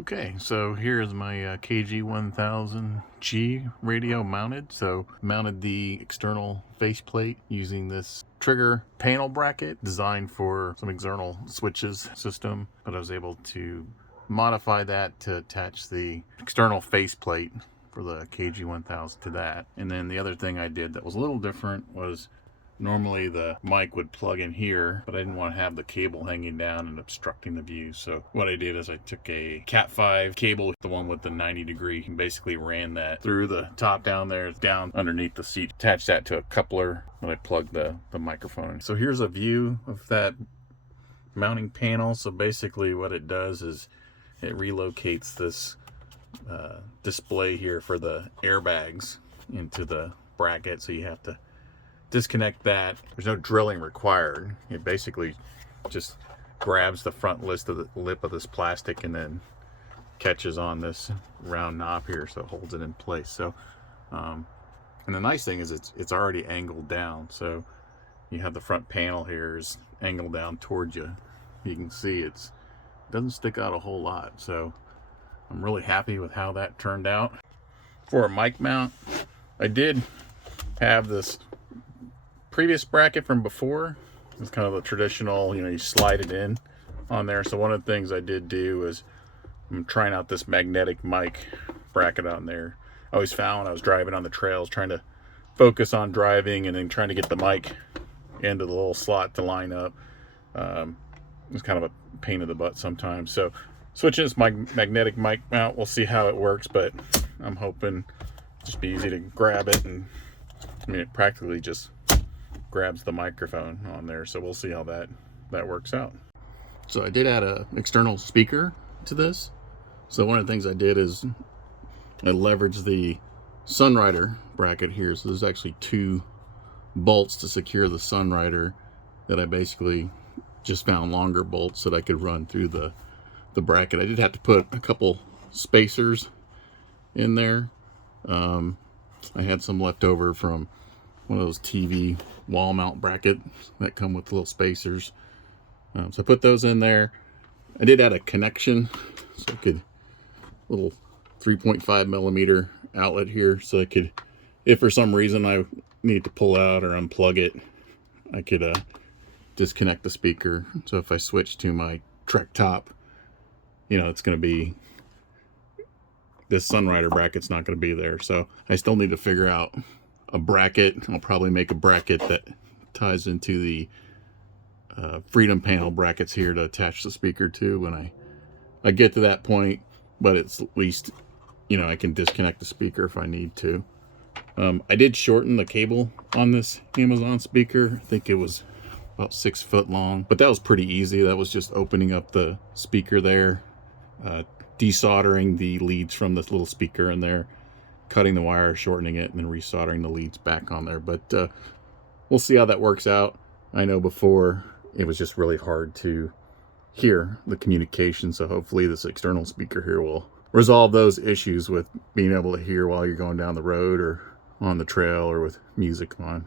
Okay, so here's my KG-1000G radio mounted. So mounted the external faceplate using this trigger panel bracket designed for some external switches system, but I was able to modify that to attach the external faceplate for the KG-1000 to that. And then the other thing I did that was a little different was normally the mic would plug in here, but I didn't want to have the cable hanging down and obstructing the view. So what I did is I took a Cat 5 cable, the one with the 90 degree, and basically ran that through the top down there, down underneath the seat, attached that to a coupler, and I plugged the microphone in. So here's a view of that mounting panel. So basically what it does is it relocates this display here for the airbags into the bracket, so you have to disconnect that. There's no drilling required. It basically just grabs the front lip of this plastic and then catches on this round knob here, so it holds it in place. So and the nice thing is it's already angled down, so you have the front panel here is angled down towards you. You can see it doesn't stick out a whole lot, so I'm really happy with how that turned out. For a mic mount, I did have this previous bracket from before. It's kind of the traditional, you slide it in on there. So one of the things I did do is I'm trying out this magnetic mic bracket on there. I always found when I was driving on the trails, trying to focus on driving and then trying to get the mic into the little slot to line up, it's kind of a pain in the butt sometimes. So switching this magnetic mic mount, we'll see how it works, but I'm hoping just be easy to grab it, and it practically just grabs the microphone on there. So we'll see how that works out. So I did add an external speaker to this. So one of the things I did is I leveraged the Sunrider bracket here. So there's actually two bolts to secure the Sunrider that I basically just found longer bolts that I could run through the bracket. I did have to put a couple spacers in there. I had some left over from one of those TV wall mount brackets that come with little spacers. So I put those in there. I did add a connection, so I could, little 3.5 millimeter outlet here, so I could, if for some reason I need to pull out or unplug it, I could disconnect the speaker. So if I switch to my Trek Top, it's going to be, this Sunrider bracket's not going to be there. So I still need to figure out a bracket. I'll probably make a bracket that ties into the Freedom panel brackets here to attach the speaker to when I get to that point, but it's at least, I can disconnect the speaker if I need to. I did shorten the cable on this Amazon speaker. I think it was about 6 foot long, but that was pretty easy. That was just opening up the speaker there, desoldering the leads from this little speaker in there, cutting the wire, shortening it, and then resoldering the leads back on there. But we'll see how that works out. I know before it was just really hard to hear the communication, so hopefully this external speaker here will resolve those issues with being able to hear while you're going down the road or on the trail or with music on.